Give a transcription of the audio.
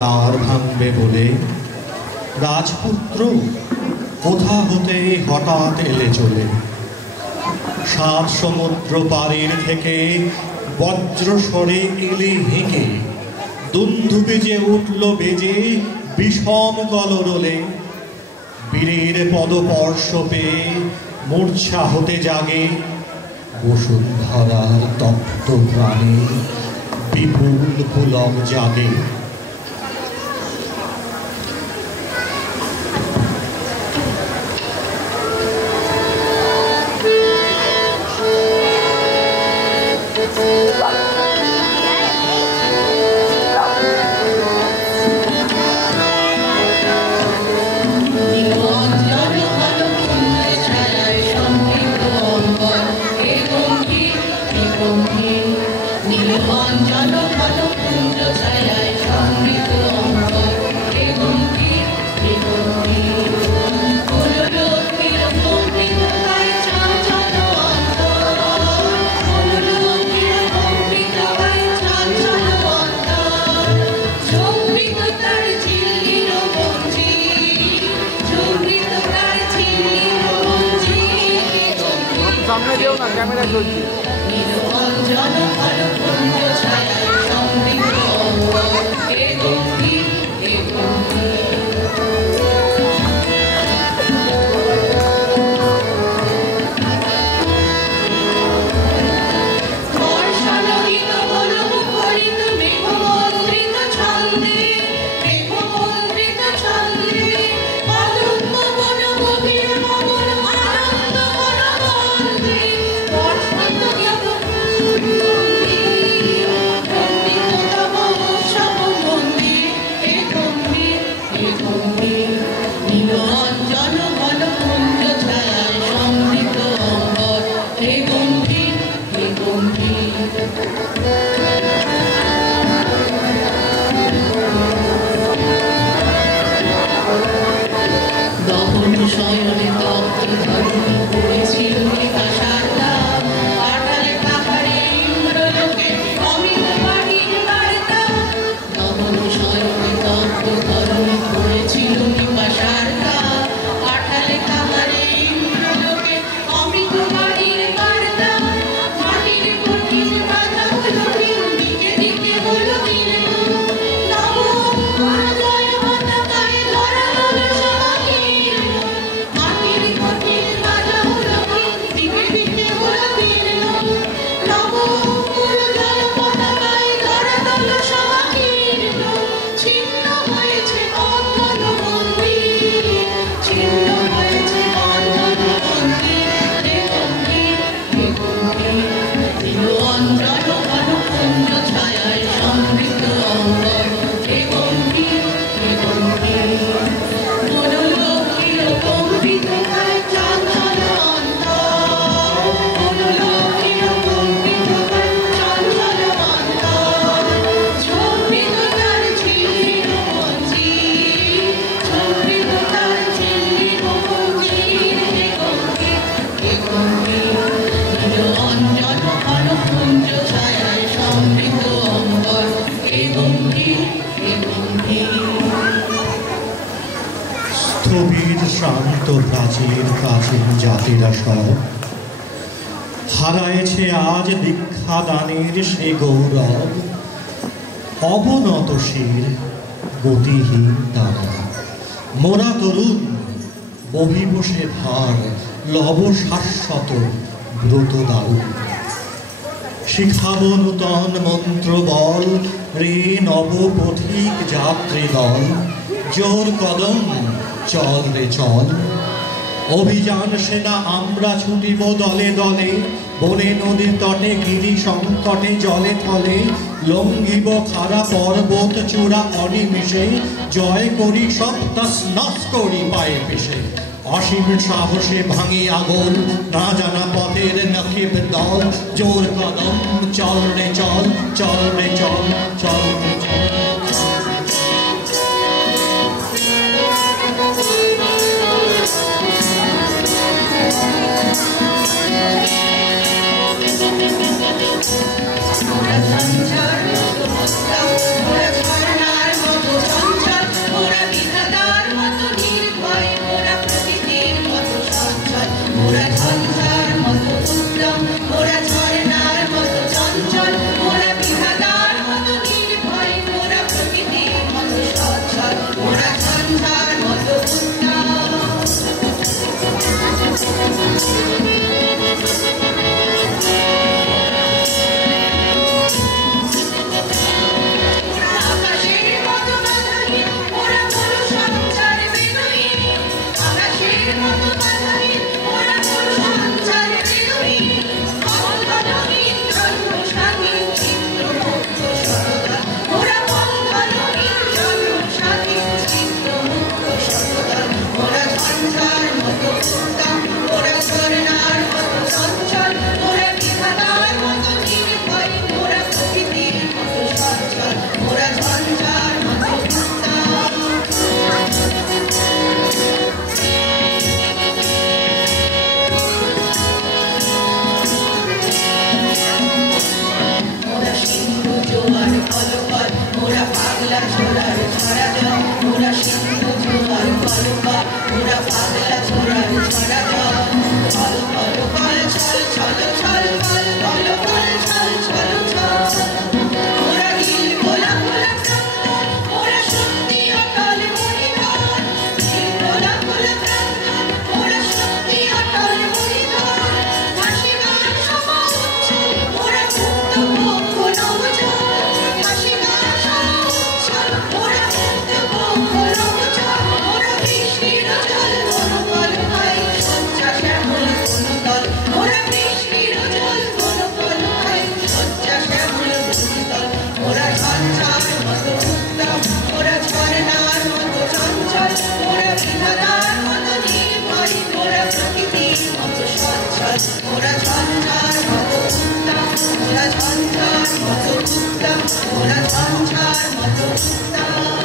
আর ভাঙবে বলে রাজপুত্র কোথা হতে হঠাৎ এলে চলে। সাত সমুদ্র পারের থেকে বজ্রস্বরে এলে হেঁকে দুন্ধু বেজে উঠল বেজে বিষম কলরোলে। বীরের পদস্পর্শ পেয়ে মূর্ছা হতে জাগে বসুন্ধরার তপ্ত প্রাণে বিপুল পুলক জাগে। সামনে যেও না, ক্যামেরা চলছে। স্থবির শান্ত প্রাচীর প্রাচীন জাতিরা সব হারায়েছে আজ দীক্ষা দানের সে গৌরব। অবনত শির গতিহীন তারা মোরা তরুণ বহি বসে ভার লব শাশ্বত ব্রত দারুণ। শিখাব নূতন মন্ত্র বল রে নব পথিক যাত্রী দল। জোর কদম চল রে চল, অভিযান সেনা আমরা ছুটিব দলে দলে। বনে নদীর তটে গিরি সংকটে জলে থলে লঙ্ঘিব খাড়া পর্বত চূড়া অনিমিষে। জয় করি সব তছনছ করি পায়ে পিষে। অসীম সাহসে ভাঙি আগুন না জানা পথের নখিব দল। জোর কদম চল রে চল, চল রে চল, চল রে চল। Sanjar, ছোড়ার ছড়া জল মোরা সিন্ধু জোয়ার কলকা মোরা পাগলা ছোড়ার ছড়া জল ছল পল পল ছল ছল ছল পল পল পল ছল ছল ছল মোরা নীল গোলা গোলা প্রান্তর মোরা সত্যি অটল মণিধর নীল গোলা গোলা প্রান্তর মোরা সত্যি অটল মণিধর হাসি গান সভা উচ্ছল মোরা মুক্ত পক্ষ নবজল হাসি গান সভা উচ্ছল মোরা মুক্ত পক্ষ নবজল মোরা বৃষ্টির জল বনফল খাই সজ্জা শ্যামল বনতল মোরা বৃষ্টির জল বনফল খাই সজ্জা শ্যামল বনতল মোরা ঝঞ্ঝার মতো উত্তম মোরা ঝর্ণার মতো চঞ্চল মোরা বিধাতার মতো নির্ভয় মোরা প্রকৃতির মতো সচ্ছল মোরা ঝঞ্ঝার মতো উত্তম মোরা ঝঞ্ঝার মতো উত্তম মোরা ঝঞ্ঝার মতো উত্তম